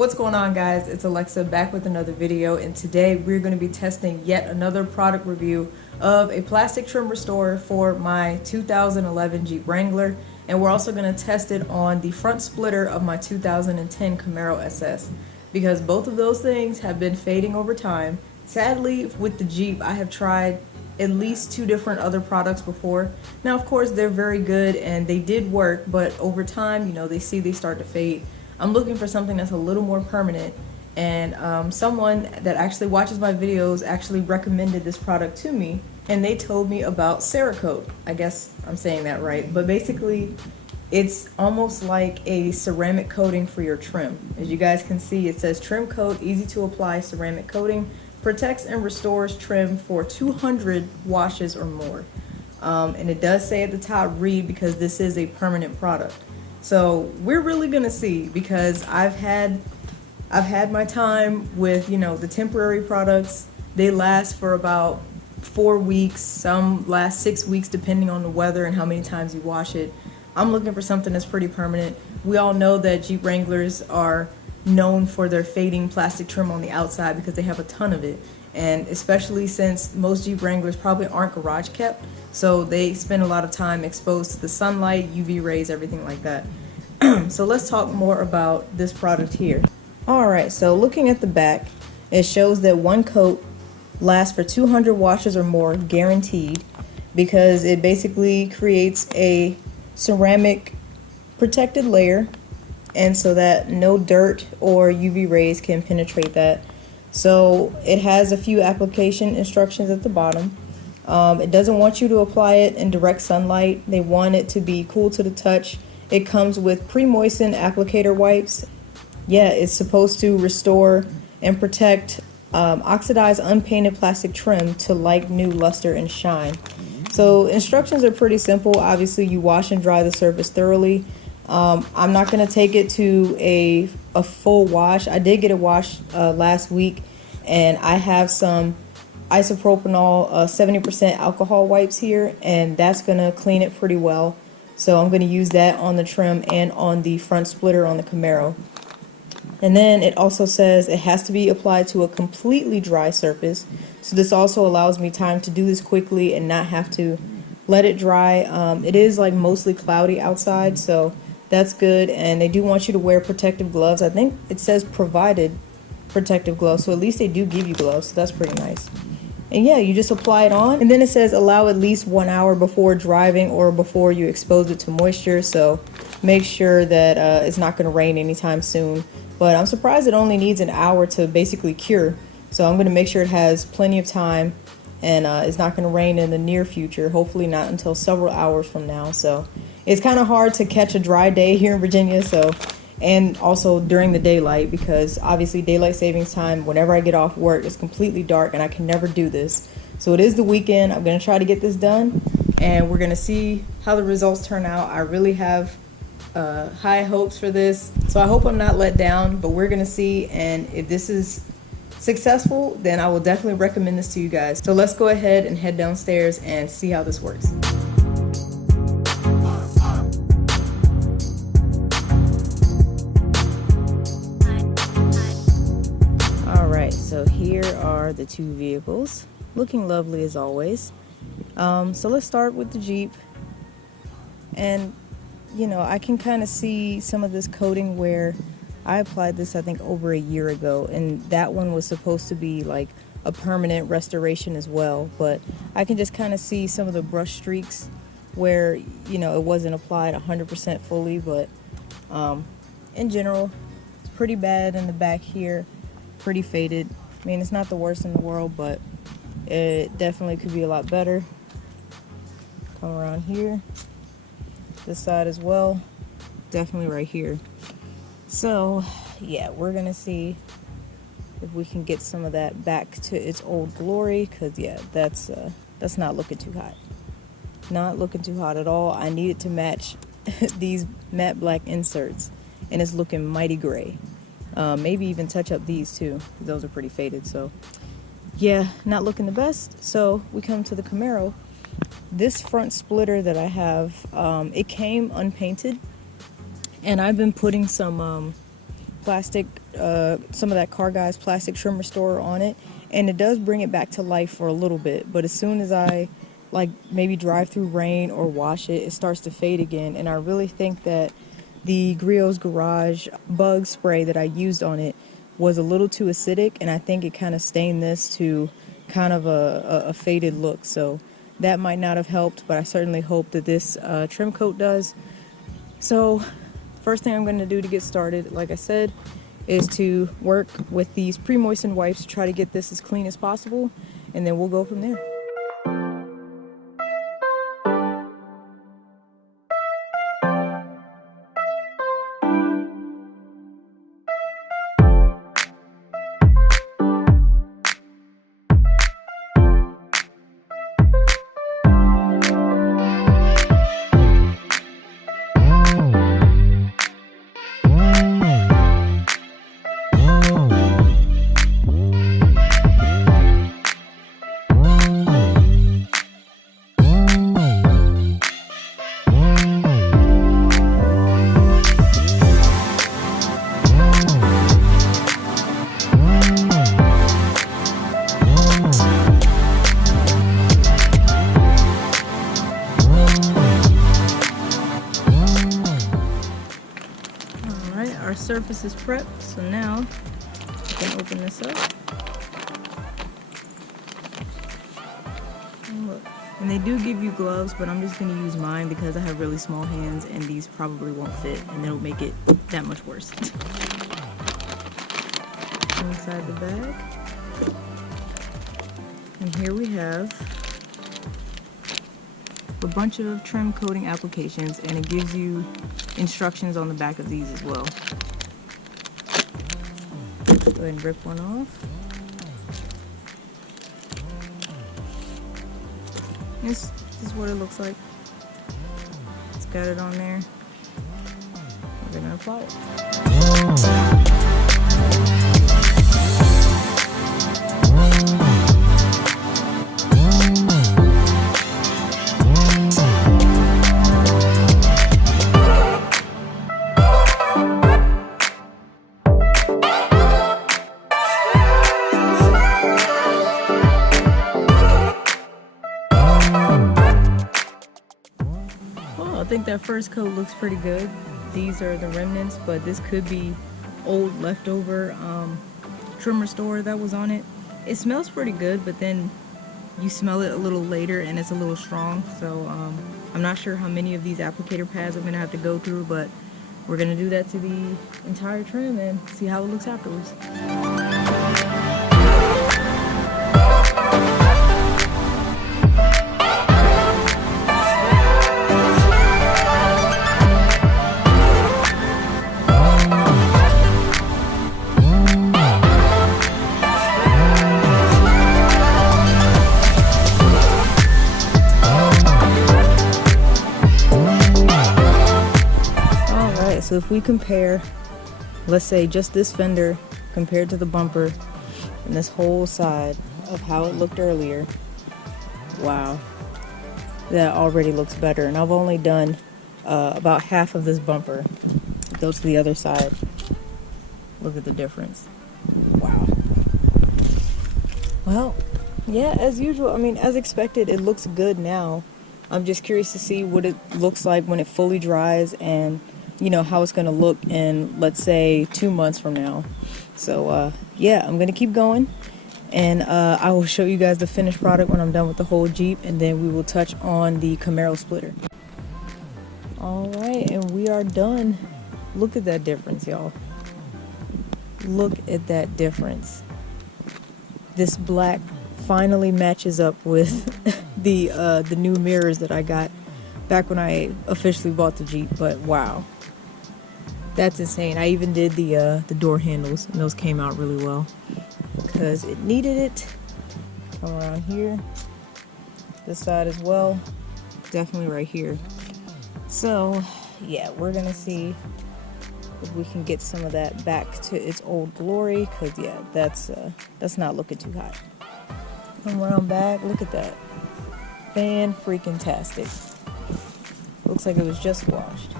What's going on, guys? It's Alexa back with another video, and today we're going to be testing yet another product review of a plastic trim restorer for my 2011 Jeep Wrangler, and we're also going to test it on the front splitter of my 2010 Camaro SS, because both of those things have been fading over time. Sadly, with the Jeep, I have tried at least 2 different other products before. Now, of course, they're very good and they did work, but over time, you know, they start to fade. I'm looking for something that's a little more permanent, and someone that actually watches my videos actually recommended this product to me, and they told me about Cerakote. I guess I'm saying that right, but basically it's almost like a ceramic coating for your trim. As you guys can see, it says trim coat, easy to apply ceramic coating, protects and restores trim for 200 washes or more. And it does say at the top, read, because this is a permanent product. So we're really gonna see, because I've had my time with, you know, the temporary products. They last for about 4 weeks, some last 6 weeks depending on the weather and how many times you wash it. I'm looking for something that's pretty permanent. We all know that Jeep Wranglers are known for their fading plastic trim on the outside because they have a ton of it, and especially since most Jeep Wranglers probably aren't garage kept, so they spend a lot of time exposed to the sunlight, UV rays, everything like that. So let's talk more about this product here. Alright, so looking at the back, it shows that one coat lasts for 200 washes or more, guaranteed, because it basically creates a ceramic protected layer, and so that no dirt or UV rays can penetrate that. So it has a few application instructions at the bottom. It doesn't want you to apply it in direct sunlight. They want it to be cool to the touch. It comes with pre-moistened applicator wipes. Yeah, it's supposed to restore and protect oxidized unpainted plastic trim to like new luster and shine. So instructions are pretty simple. Obviously, you wash and dry the surface thoroughly. I'm not going to take it to a full wash. I did get a wash last week, and I have some isopropanol 70% alcohol wipes here, and that's going to clean it pretty well. So I'm going to use that on the trim and on the front splitter on the Camaro. And then it also says it has to be applied to a completely dry surface. So this also allows me time to do this quickly and not have to let it dry. It is like mostly cloudy outside, so that's good. And they do want you to wear protective gloves. I think it says provided protective gloves, so at least they do give you gloves, so that's pretty nice. And yeah, you just apply it on, and then it says allow at least 1 hour before driving or before you expose it to moisture, so make sure that it's not going to rain anytime soon. But I'm surprised it only needs an hour to basically cure, so I'm going to make sure it has plenty of time, and it's not going to rain in the near future, hopefully not until several hours from now. So it's kind of hard to catch a dry day here in Virginia, so, and also during the daylight, because obviously daylight savings time, whenever I get off work, it's completely dark and I can never do this. So it is the weekend. I'm going to try to get this done, and we're going to see how the results turn out. I really have high hopes for this, so I hope I'm not let down, but we're going to see, and if this is successful, then I will definitely recommend this to you guys. So let's go ahead and head downstairs and see how this works. Alright, so here are the 2 vehicles, looking lovely as always. So let's start with the Jeep, and you know, I can kind of see some of this coating where I applied this, I think, over a year ago, and that one was supposed to be like a permanent restoration as well, but I can just kind of see some of the brush streaks where, you know, it wasn't applied 100% fully, but in general, it's pretty bad in the back here, pretty faded. I mean, it's not the worst in the world, but it definitely could be a lot better. Come around here, this side as well, definitely right here. So yeah, we're gonna see if we can get some of that back to its old glory, because yeah, that's not looking too hot. Not looking too hot at all. I need it to match these matte black inserts, and it's looking mighty gray. Maybe even touch up these too, those are pretty faded. So yeah, not looking the best. So we come to the Camaro. This front splitter that I have, it came unpainted, and I've been putting some plastic, some of that Car Guys plastic trim restorer on it, and it does bring it back to life for a little bit, but as soon as I like maybe drive through rain or wash it, it starts to fade again. And I really think that the Griot's Garage bug spray that I used on it was a little too acidic, and I think it kind of stained this to kind of a faded look. So that might not have helped, but I certainly hope that this trim coat does. So first thing I'm going to do to get started, like I said, is to work with these pre-moistened wipes to try to get this as clean as possible, and then we'll go from there. Our surface is prepped, so now we can open this up. And look, and they do give you gloves, but I'm just going to use mine because I have really small hands and these probably won't fit, and it'll make it that much worse. Inside the bag, and here we have a bunch of trim coating applications, and it gives you instructions on the back of these as well. Go ahead and rip one off. This is what it looks like. It's got it on there. We're gonna apply it. I think that first coat looks pretty good. These are the remnants, but this could be old leftover trim restorer that was on it. It smells pretty good, but then you smell it a little later and it's a little strong. So I'm not sure how many of these applicator pads I'm gonna have to go through, but we're gonna do that to the entire trim and see how it looks afterwards. So if we compare, let's say just this fender compared to the bumper and this whole side of how it looked earlier, wow, that already looks better. And I've only done about half of this bumper. Go to the other side. Look at the difference. Wow. Well, yeah, as usual, I mean, as expected, it looks good now. I'm just curious to see what it looks like when it fully dries, and you know how it's gonna look in, let's say, 2 months from now. So yeah, I'm gonna keep going, and I will show you guys the finished product when I'm done with the whole Jeep, and then we will touch on the Camaro splitter. All right, and we are done. Look at that difference, y'all. Look at that difference. This black finally matches up with the new mirrors that I got back when I officially bought the Jeep. But wow, that's insane. I even did the door handles, and those came out really well because it needed it. Come around here, this side as well, definitely right here. So yeah, we're gonna see if we can get some of that back to its old glory, because yeah, that's not looking too hot. Come around back, look at that, fan freaking tastic. Looks like it was just washed.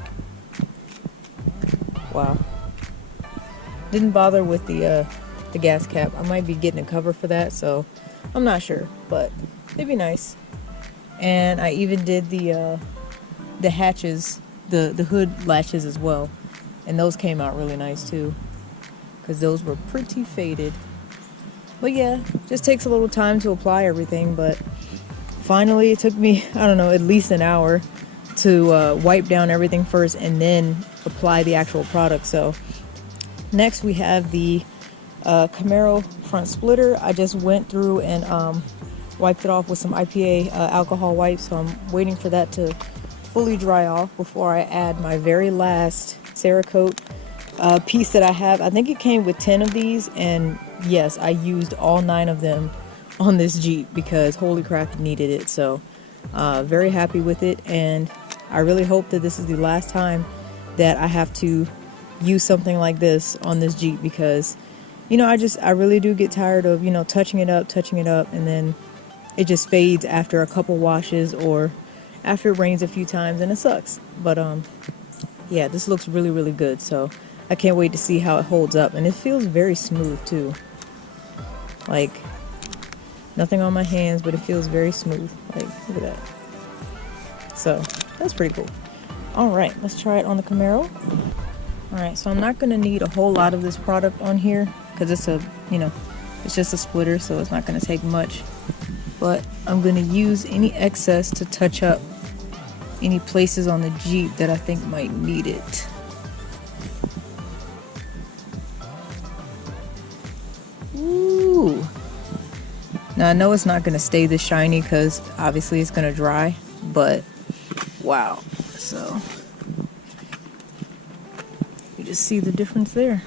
Wow. Didn't bother with the gas cap. I might be getting a cover for that, so I'm not sure, but it'd be nice. And I even did the hatches, the hood latches as well, and those came out really nice too, because those were pretty faded. But yeah, just takes a little time to apply everything, but finally it took me, I don't know, at least an hour to wipe down everything first and then apply the actual product. So next we have the Camaro front splitter. I just went through and wiped it off with some IPA alcohol wipes, so I'm waiting for that to fully dry off before I add my very last Cerakote piece that I have. I think it came with 10 of these, and yes, I used all 9 of them on this Jeep because holy crap, it needed it. So very happy with it, and I really hope that this is the last time that I have to use something like this on this Jeep, because you know, I really do get tired of, you know, touching it up, and then it just fades after a couple washes or after it rains a few times, and it sucks. But yeah, this looks really, really good, so I can't wait to see how it holds up. And it feels very smooth too, like nothing on my hands, but it feels very smooth. Like, look at that. So that's pretty cool. All right, let's try it on the Camaro. All right, so I'm not gonna need a whole lot of this product on here because it's a, you know, it's just a splitter, so it's not gonna take much. But I'm gonna use any excess to touch up any places on the Jeep that I think might need it. Ooh. Now I know it's not gonna stay this shiny because obviously it's gonna dry, but wow. So you just see the difference there.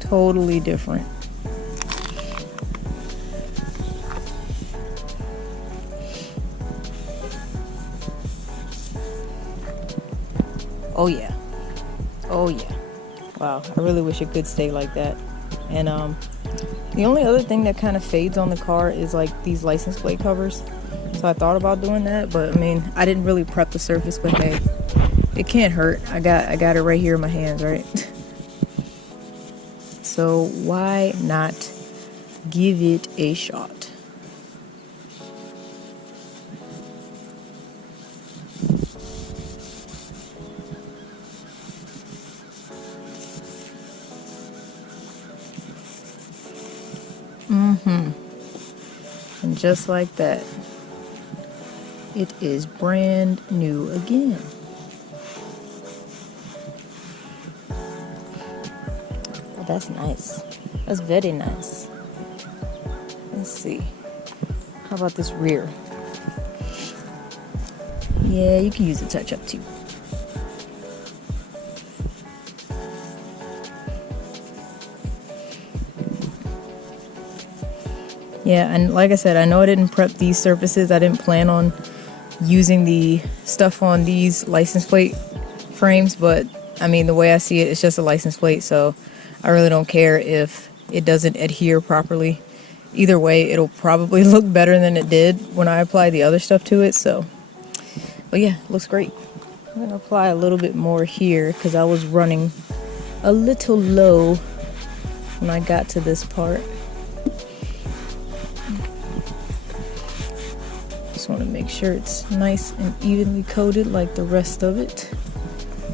Totally different. Oh yeah. Oh yeah. Wow, I really wish it could stay like that. And the only other thing that kind of fades on the car is like these license plate covers. So I thought about doing that, but I mean, I didn't really prep the surface, but hey, it can't hurt. I got it right here in my hands, right? So why not give it a shot? And just like that, it is brand new again. Oh, that's nice. That's very nice. Let's see. How about this rear? Yeah, you can use a touch-up too. Yeah, and like I said, I know I didn't prep these surfaces. I didn't plan on using the stuff on these license plate frames, but I mean, the way I see it, it's just a license plate, so I really don't care if it doesn't adhere properly. Either way, it'll probably look better than it did when I apply the other stuff to it, so. But yeah, looks great. I'm gonna apply a little bit more here because I was running a little low when I got to this part. Just want to make sure it's nice and evenly coated like the rest of it.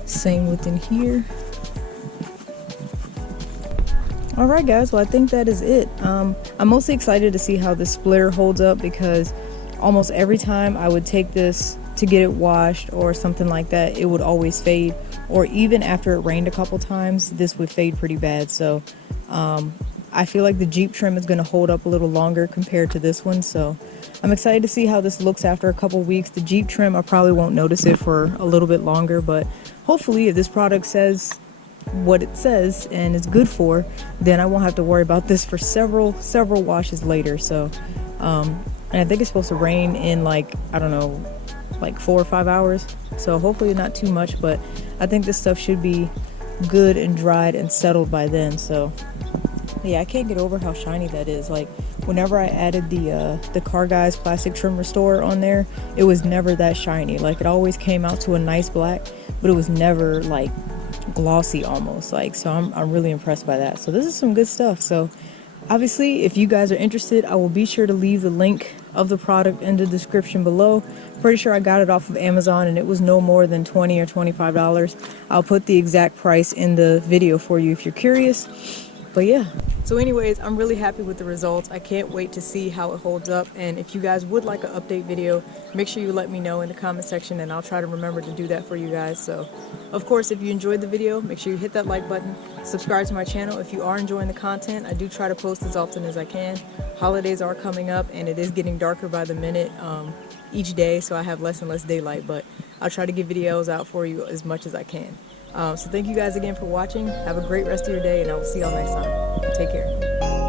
Same within here. Alright guys, well I think that is it. I'm mostly excited to see how this splitter holds up because almost every time I would take this to get it washed or something like that, it would always fade, or even after it rained a couple times, this would fade pretty bad. So I feel like the Jeep trim is going to hold up a little longer compared to this one, so I'm excited to see how this looks after a couple weeks. The Jeep trim, I probably won't notice it for a little bit longer, but hopefully if this product says what it says and it's good for, then I won't have to worry about this for several washes later. So and I think it's supposed to rain in, like, I don't know, like 4 or 5 hours. So hopefully not too much, but I think this stuff should be good and dried and settled by then. So yeah, I can't get over how shiny that is. Like whenever I added the Car Guys plastic trim restorer on there, it was never that shiny. Like it always came out to a nice black, but it was never like glossy almost. Like, so I'm really impressed by that. So this is some good stuff. So obviously, if you guys are interested, I will be sure to leave the link of the product in the description below. Pretty sure I got it off of Amazon and it was no more than $20 or $25. I'll put the exact price in the video for you if you're curious. But yeah, so anyways, I'm really happy with the results. I can't wait to see how it holds up. And if you guys would like an update video, make sure you let me know in the comment section and I'll try to remember to do that for you guys. So of course, if you enjoyed the video, make sure you hit that like button, subscribe to my channel. If you are enjoying the content, I do try to post as often as I can. Holidays are coming up and it is getting darker by the minute each day, so I have less and less daylight, but I'll try to get videos out for you as much as I can. So thank you guys again for watching. Have a great rest of your day and I will see y'all next time. Take care.